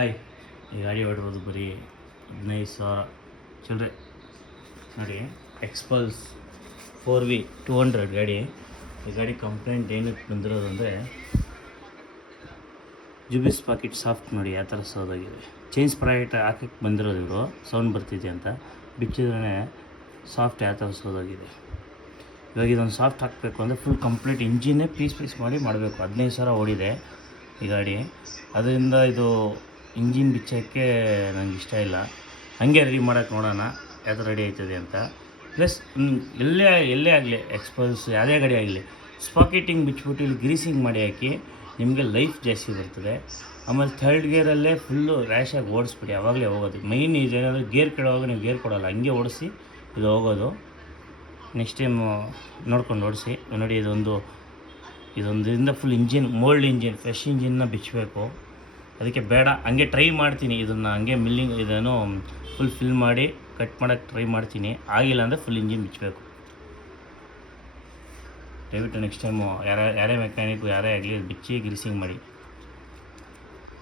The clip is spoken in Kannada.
ಹಾಯ್, ಈ ಗಾಡಿ ಹೊಡಿರೋದು ಬರೀ 15,000 ಚಿಲ್ಲರೆ ನೋಡಿ. ಎಕ್ಸ್ಪಲ್ಸ್ 4V 200 ಗಾಡಿ. ಈ ಗಾಡಿ ಕಂಪ್ಲೇಂಟ್ ಏನಕ್ಕೆ ಬಂದಿರೋದು ಅಂದರೆ ಜುಬಿಸ್ ಪಾಕೆಟ್ ಸಾಫ್ಟ್ ನೋಡಿ ಯಾವ ಥರ ಸೋದಾಗಿದೆ. ಚೇಂಜ್ ಸ್ಪ್ರೈಟ್ ಹಾಕಕ್ಕೆ ಬಂದಿರೋದು ಇವರು, ಸೌಂಡ್ ಬರ್ತಿದೆ ಅಂತ. ಬಿಚ್ಚಿದ್ರೆ ಸಾಫ್ಟ್ ಯಾವ ಥರ ಸೋದಾಗಿದೆ. ಇವಾಗ ಇದೊಂದು ಸಾಫ್ಟ್ ಹಾಕಬೇಕು ಅಂದರೆ ಫುಲ್ ಕಂಪ್ಲೀಟ್ ಇಂಜಿನ್ನೇ ಪೀಸ್ ಮಾಡಿ ಮಾಡಬೇಕು. 15,000 ಓಡಿದೆ ಈ ಗಾಡಿ. ಅದರಿಂದ ಇದು ಇಂಜಿನ್ ಬಿಚ್ಚೋಕ್ಕೆ ನನಗೆ ಇಷ್ಟ ಇಲ್ಲ. ಹಾಗೆ ರೆಡಿ ಮಾಡೋಕ್ಕೆ ನೋಡೋಣ ಯಾವ ಥರ ರೆಡಿ ಆಯ್ತದೆ ಅಂತ. ಪ್ಲಸ್ ಎಲ್ಲೇ ಆಗಲಿ ಎಕ್ಸ್ಪಲ್ಸ್ ಯಾವುದೇ ಗಾಡಿ ಆಗಲಿ ಸ್ಪಾಕೆಟಿಂಗ್ ಬಿಚ್ಬಿಟ್ಟು ಇಲ್ಲಿ ಗ್ರೀಸಿಂಗ್ ಮಾಡಿ ಹಾಕಿ, ನಿಮಗೆ ಲೈಫ್ ಜಾಸ್ತಿ ಬರ್ತದೆ. ಆಮೇಲೆ ಥರ್ಡ್ ಗೇರಲ್ಲೇ ಫುಲ್ಲು ರ್ಯಾಶಾಗಿ ಓಡಿಸ್ಬಿಡಿ, ಆವಾಗಲೇ ಹೋಗೋದು. ಮೈನ್ ಇದೇನಾದರೂ ಗೇರ್ ಕೆಡುವಾಗ ನೀವು ಗೇರ್ ಕೊಡೋಲ್ಲ, ಹಂಗೆ ಓಡಿಸಿ ಇದು ಹೋಗೋದು. ನೆಕ್ಸ್ಟ್ ಟೈಮು ನೋಡ್ಕೊಂಡು ಓಡಿಸಿ ನೋಡಿ. ಇದೊಂದರಿಂದ full engine, mould engine, fresh ಇಂಜಿನ್ನ ಬಿಚ್ಚಬೇಕು. ಅದಕ್ಕೆ ಬೇಡ, ಹಂಗೆ ಟ್ರೈ ಮಾಡ್ತೀನಿ ಇದನ್ನು, ಹಂಗೆ ಮಿಲ್ಲಿಂಗ್ ಇದನ್ನು ಫುಲ್ ಫಿಲ್ ಮಾಡಿ ಕಟ್ ಮಾಡೋಕ್ಕೆ ಟ್ರೈ ಮಾಡ್ತೀನಿ. ಆಗಿಲ್ಲ ಅಂದರೆ ಫುಲ್ ಇಂಜಿನ್ ಬಿಚ್ಚಬೇಕು. ದಯವಿಟ್ಟು ನೆಕ್ಸ್ಟ್ ಟೈಮು ಯಾರೇ ಮೆಕ್ಯಾನಿಕ್ಕು ಯಾರೇ ಆಗಲಿ ಬಿಚ್ಚಿ ಗ್ರೀಸಿಂಗ್ ಮಾಡಿ.